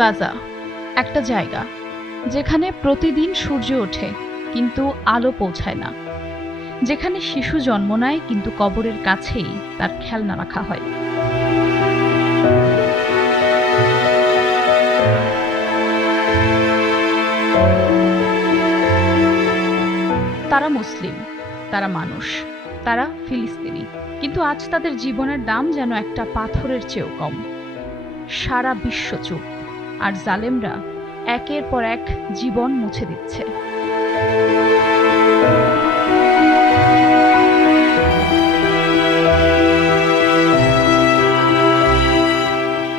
গাজা একটা জায়গা যেখানে প্রতিদিন সূর্য ওঠে কিন্তু আলো পৌঁছায় না, যেখানে শিশু জন্ম নেয় কিন্তু কবরের কাছেই তার খেলনা রাখা হয়। তারা মুসলিম, তারা মানুষ, তারা ফিলিস্তিনি, কিন্তু আজ তাদের জীবনের দাম যেন একটা পাথরের চেয়েও কম। সারা বিশ্ব চুপ, আর জালেমরা একের পর এক জীবন মুছে দিচ্ছে।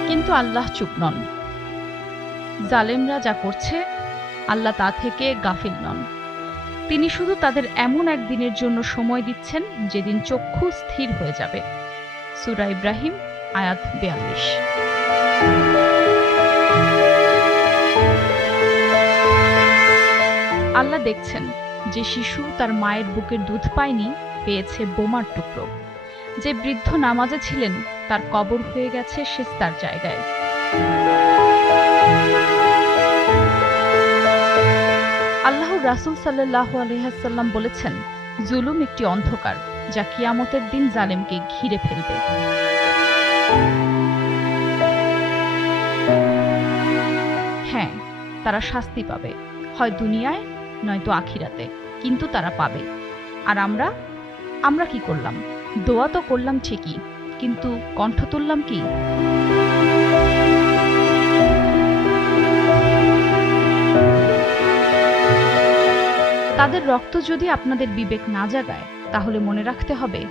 কিন্তু আল্লাহ চুপ নন। জালেমরা যা করছে, আল্লাহ তা থেকে গাফিল নন। তিনি শুধু তাদের এমন একদিনের জন্য সময় দিচ্ছেন যেদিন চক্ষু স্থির হয়ে যাবে। সূরা ইব্রাহিম আয়াত ৪২। আল্লাহ দেখছেন যে শিশু তার মায়ের বুকের দুধ পায়নি, পেয়েছে বোমার টুকরো। যে বৃদ্ধ নামাজে ছিলেন, তার কবর হয়ে গেছে সিজদার জায়গায়। আল্লাহর রাসূল সাল্লাল্লাহু আলাইহি ওয়াসাল্লাম বলেছেন, জুলুম একটি অন্ধকার যা কিয়ামতের দিন জালেমকে ঘিরে ফেলবে। হ্যাঁ, তারা শাস্তি পাবে, হয় দুনিয়ায় নয়তো আখিরাতে, কিন্তু তারা পাবে। আর আমরা কি করলাম? দোয়া তো করলাম ঠিকই, কিন্তু কণ্ঠ তুললাম কি? তাদের রক্ত যদি আপনাদের বিবেক না জাগায়, তাহলে মনে রাখতে হবে,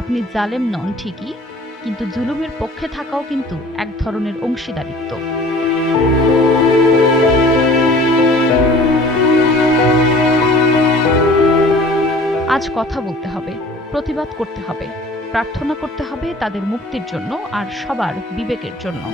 আপনি জালেম নন ঠিকই, কিন্তু জুলুমের পক্ষে থাকাও কিন্তু এক ধরনের অংশীদারিত্ব। আজ কথা বলতে হবে, প্রতিবাদ করতে হবে, প্রার্থনা করতে হবে তাদের মুক্তির জন্য আর সবার বিবেকের জন্য।